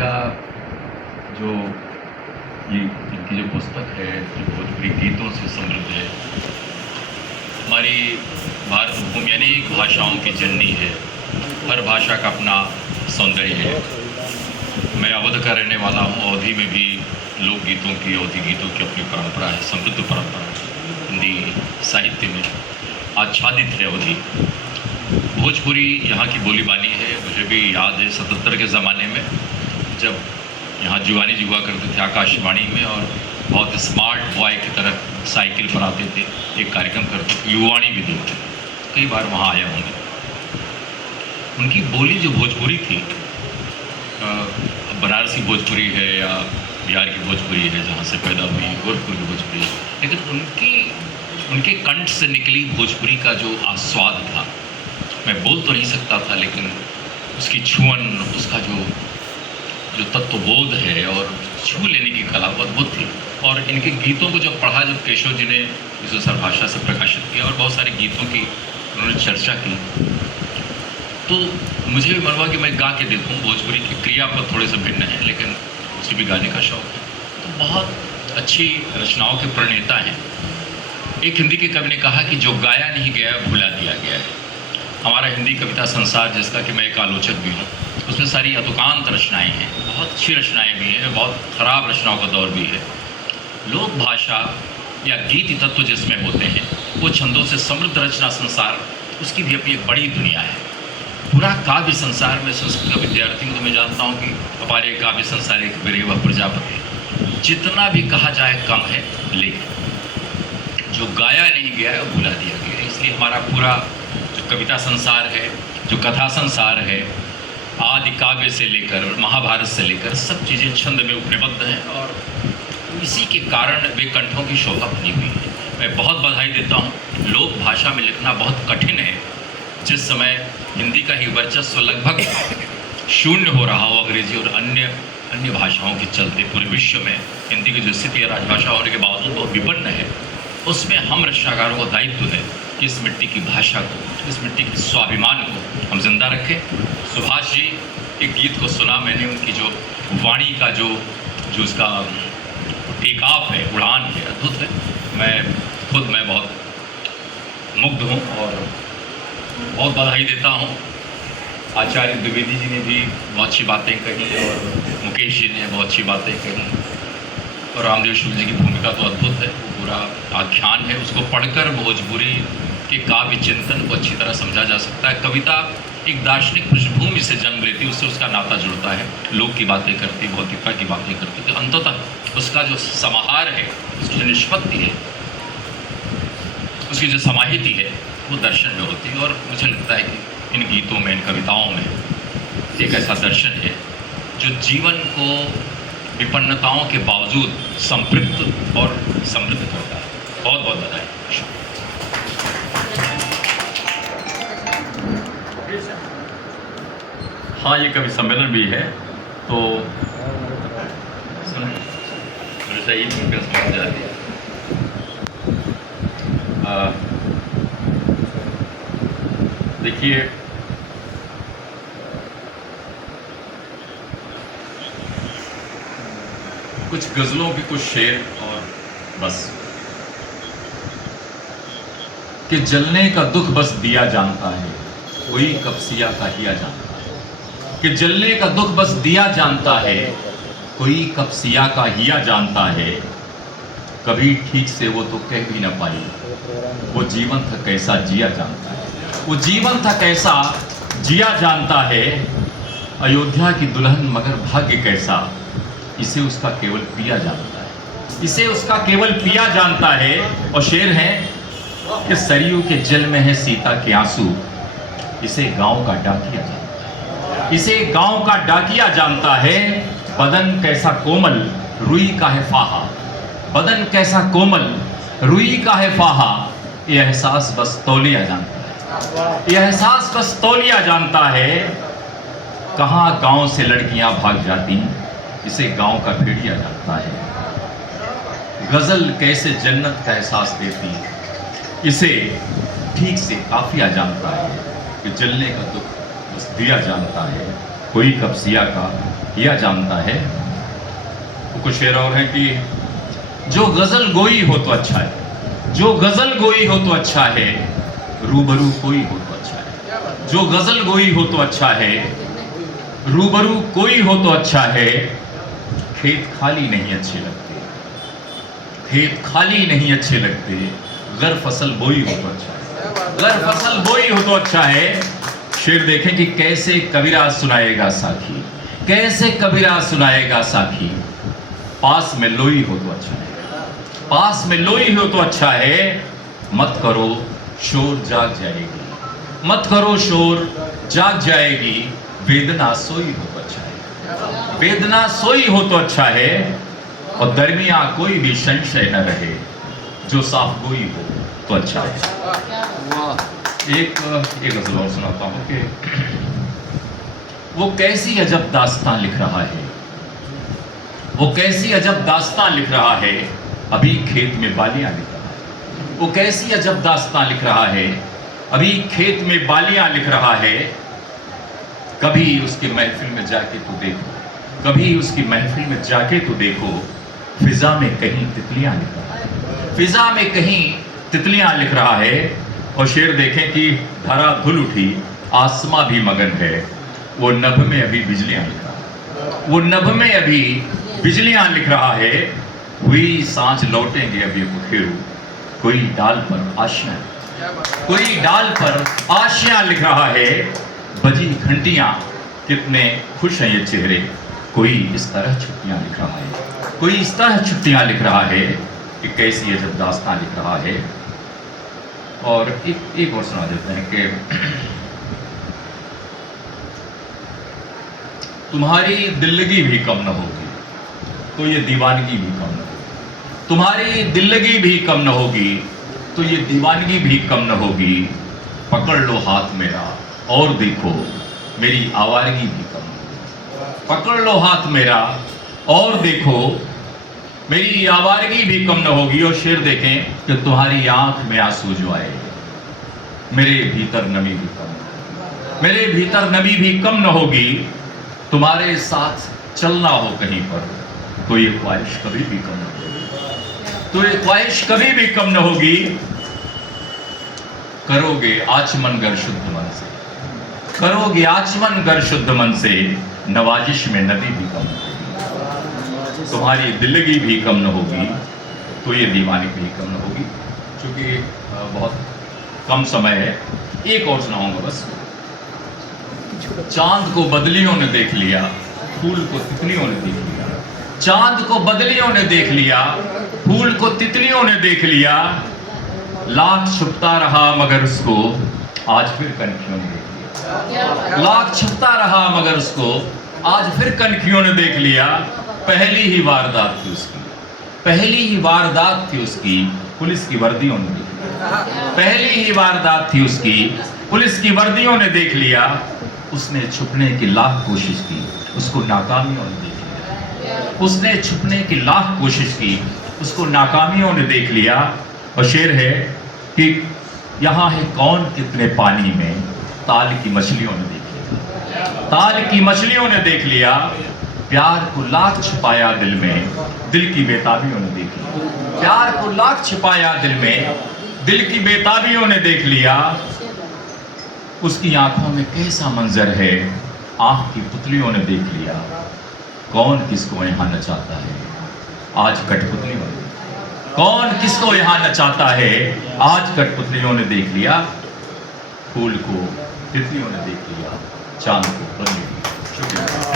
का जो ये इनकी जो पुस्तक है जो भोजपुरी गीतों से समृद्ध है। हमारी भारत भूमि अनेक भाषाओं की जननी है, हर भाषा का अपना सौंदर्य है। मैं अवध का रहने वाला हूँ। अवधि में भी लोकगीतों की, अवधि गीतों की अपनी परंपरा है, समृद्ध परंपरा है। हिंदी साहित्य में आच्छादित है अवधि। भोजपुरी यहाँ की बोली बानी है। मुझे भी याद है 77 के ज़माने में जब यहाँ जुगानी जी हुआ करते थे आकाशवाणी में, और बहुत स्मार्ट बॉय की तरह साइकिल पर आते थे, एक कार्यक्रम करते थे, युवाणी भी देते थे। कई बार वहाँ आया होंगे। उनकी बोली जो भोजपुरी थी, बनारसी भोजपुरी है या बिहार की भोजपुरी है जहाँ से पैदा हुई, गोरखपुर की भोजपुरी है, लेकिन उनके कंठ से निकली भोजपुरी का जो आस्वाद था, मैं बोल तो नहीं सकता था, लेकिन उसकी छुअन, उसका जो तत्वबोध है और छू लेने की कला बहुत अद्भुत थी। और इनके गीतों को जब पढ़ा, जब केशव जी ने इस भाषा से प्रकाशित किया और बहुत सारे गीतों की उन्होंने चर्चा की, तो मुझे भी मन हुआ कि मैं गा के देखूं। भोजपुरी की क्रिया पर थोड़े से भिन्न है, लेकिन मुझे भी गाने का शौक़ है। तो बहुत अच्छी रचनाओं के प्रणेता हैं। एक हिंदी के कवि ने कहा कि जो गाया नहीं गया भुला दिया गया है। हमारा हिंदी कविता संसार, जिसका कि मैं एक आलोचक भी हूँ, उसमें सारी अतुकांत रचनाएं हैं, बहुत अच्छी रचनाएं भी हैं, बहुत ख़राब रचनाओं का दौर भी है। लोक भाषा या गीत तत्व जिसमें होते हैं, वो छंदों से समृद्ध रचना संसार, उसकी भी अपनी एक बड़ी दुनिया है। पूरा काव्य संसार में संस्कृत का विद्यार्थी हूँ तो मैं जानता हूँ कि हमारे काव्य संसार एक बिरेवा प्रजापति, जितना भी कहा जाए कम है, लेकिन जो गाया नहीं गया है वो भुला दिया गया है। इसलिए हमारा पूरा जो कविता संसार है, जो कथा संसार है, आदि काव्य से लेकर महाभारत से लेकर सब चीज़ें छंद में उपनिबद्ध हैं, और इसी के कारण वे कंठों की शोभा बनी हुई है। मैं बहुत बधाई देता हूँ। लोक भाषा में लिखना बहुत कठिन है। जिस समय हिंदी का ही वर्चस्व लगभग शून्य हो रहा हो अंग्रेजी और अन्य भाषाओं के चलते पूरे विश्व में हिंदी की जो स्थिति राजभाषा होने के बावजूद बहुत विपन्न है, उसमें हम रचनाकारों का दायित्व है कि इस मिट्टी की भाषा को, इस मिट्टी के स्वाभिमान को हम जिंदा रखें। सुभाष जी एक गीत को सुना मैंने, उनकी जो वाणी का जो उसका टेक ऑफ है, उड़ान है, अद्भुत है। मैं बहुत मुग्ध हूँ और बहुत बधाई देता हूँ। आचार्य द्विवेदी जी ने भी बहुत अच्छी बातें कही और मुकेश जी ने बहुत अच्छी बातें कही, और रामदेव शुक्ल जी की भूमिका तो अद्भुत है। वो पूरा आख्यान है, उसको पढ़कर भोजपुरी के काव्य चिंतन को अच्छी तरह समझा जा सकता है। कविता एक दार्शनिक पृष्ठभूमि से जन्म लेती है, उससे उसका नाता जुड़ता है, लोक की बातें करती, भौतिकता की बातें करती, तो अंततः उसका जो समाहार है, उसकी जो निष्पत्ति है, उसकी जो समाहिति है, वो दर्शन में होती है। और मुझे लगता है कि इन गीतों में, इन कविताओं में एक ऐसा दर्शन है जो जीवन को विपन्नताओं के बावजूद संपृक्त और समृद्ध करता है। बहुत बहुत बधाई। हाँ, ये कवि सम्मेलन भी है, तो देखिए, कुछ गज़लों के कुछ शेर और बस। कि जलने का दुख बस दिया जानता है, कोई कब सिया का हिया जानता है। कि जलने का दुख बस दिया जानता है, कोई कब सिया का हिया जानता है। कभी ठीक से वो तो कह भी न पाई, वो जीवन था कैसा जिया जानता है। वो जीवन था कैसा जिया जानता है। अयोध्या की दुल्हन मगर भाग्य कैसा, इसे उसका केवल पिया जानता है, इसे उसका केवल पिया जानता है। और शेर है कि सरयू के जल में है सीता के आंसू, इसे गांव का डाकिया जानता है, इसे गांव का डाकिया जानता है। बदन कैसा कोमल रुई का है फाहा, बदन कैसा कोमल रुई का है फाहा। यह एहसास बस तौलिया जानता है, यह एहसास बस तौलिया जानता है। कहाँ गांव से लड़कियां भाग जाती, इसे गांव का भेड़िया जानता है। गजल कैसे जन्नत का एहसास देती, इसे ठीक से काफिया जानता है। कि जलने का दुख बस दिया जानता है, कोई कब सिया का यह जानता है। कुछ शेर और है कि जो गजल गोई हो तो अच्छा है, जो गजल गोई हो तो अच्छा है, रूबरू कोई हो तो अच्छा है। जो गजल गोई हो तो अच्छा है, रूबरू कोई हो तो अच्छा है। खेत खाली नहीं अच्छे लगते, खेत खाली नहीं अच्छे लगते, गर फसल बोई हो तो अच्छा है, गर फसल बोई हो तो अच्छा है। शेर देखें कि कैसे कबीरा सुनाएगा साखी, कैसे कबीरा सुनाएगा साखी। पास में लोई हो तो अच्छा है, पास में लोई हो तो अच्छा है। मत करो शोर जाग जाएगी, मत करो शोर जाग जाएगी। वेदना सोई हो तो अच्छा है, वेदना सोई हो तो अच्छा है। और दरमिया कोई भी संशय न रहे, जो साफ गोई हो तो अच्छा है। एक गजल और सुनाता हूं कि वो कैसी अजब दास्तां लिख रहा है, वो कैसी अजब दास्तां लिख रहा है। अभी खेत में बालियां लिख रहा है, वो कैसी अजब दास्तां लिख रहा है। अभी खेत में बालियां लिख रहा है। कभी उसकी महफिल में जाके तो देखो, कभी उसकी महफिल में जाके तो देखो। फिजा में कहीं तितलियां लिख रहा है, फिजा में कहीं तितलियां लिख रहा है। और शेर देखें कि धरा धुल उठी, आसमां भी मगन है। वो नभ में अभी बिजलियां लिख रहा है, वो नभ में अभी बिजलियां लिख रहा है। हुई सांझ लौटेंगे अभी बुखेरू, कोई डाल पर आशियां, कोई डाल पर आशियां लिख रहा है। बजी घंटियां कितने खुश हैं ये चेहरे, कोई इस तरह छुट्टियां लिख रहा है, कोई इस तरह छुट्टियां लिख रहा है। कि कैसी अजब दास्तां लिख रहा है। और एक और सुना देते हैं कि तुम्हारी दिल्लगी भी कम न होगी तो ये दीवानगी भी कम न होगी, तुम्हारी दिल्लगी भी कम न होगी तो ये दीवानगी भी कम न होगी। पकड़ लो हाथ मेरा और देखो, मेरी आवारगी भी कम न होगी। पकड़ लो हाथ मेरा और देखो, मेरी आवारगी भी कम न होगी। और शेर देखें कि तुम्हारी आंख में आंसू जो आए, मेरे भीतर नमी भी कम, मेरे भीतर नमी भी कम न होगी। तुम्हारे साथ चलना हो कहीं पर तो ये ख्वाहिश कभी भी कम न होगी, तो ये ख्वाहिश कभी भी कम न होगी। करोगे आचमन गर शुद्ध मन से, करोगे आचमन गर शुद्ध मन से, नवाजिश में नदी भी कम न होगी। तुम्हारी दिल्लगी भी कम न होगी तो ये दीवानगी भी कम न होगी। क्योंकि बहुत कम समय है, एक और सुनाऊंगा बस। चांद को बदलियों ने देख लिया, फूल को तितलियों ने देख लिया। चांद को बदलियों ने देख लिया, फूल को तितलियों ने देख लिया। लाख छुपता रहा मगर उसको आज फिर कनखियों ने देख लिया। लाख छुपता रहा मगर उसको आज फिर कनखियों ने देख लिया। पहली ही वारदात थी उसकी, पहली ही वारदात थी उसकी, पुलिस की वर्दियों ने देख लिया। पहली ही वारदात थी उसकी, पुलिस की वर्दियों ने देख लिया। उसने छुपने की लाख कोशिश की, उसको नाकामियों ने देख लिया। उसने छुपने की लाख कोशिश की, उसको नाकामियों ने देख लिया। और शेर है कि यहाँ है कौन कितने पानी में, ताल की मछलियों ने देख लिया। ताल की मछलियों ने देख लिया। प्यार को लाख छिपाया दिल में, दिल की बेताबियों ने देख लिया। प्यार को लाख छिपाया दिल में, दिल की बेताबियों ने देख लिया। उसकी आंखों में कैसा मंजर है, आंख की पुतलियों ने देख लिया। कौन किसको यहाँ नचाता है, आज कठपुतलियों ने, कौन किसको यहाँ नचाता है, आज कठपुतलियों ने देख लिया। फूल को तितलियों ने देख लिया, चांद को बदलियों ने। शुक्रिया।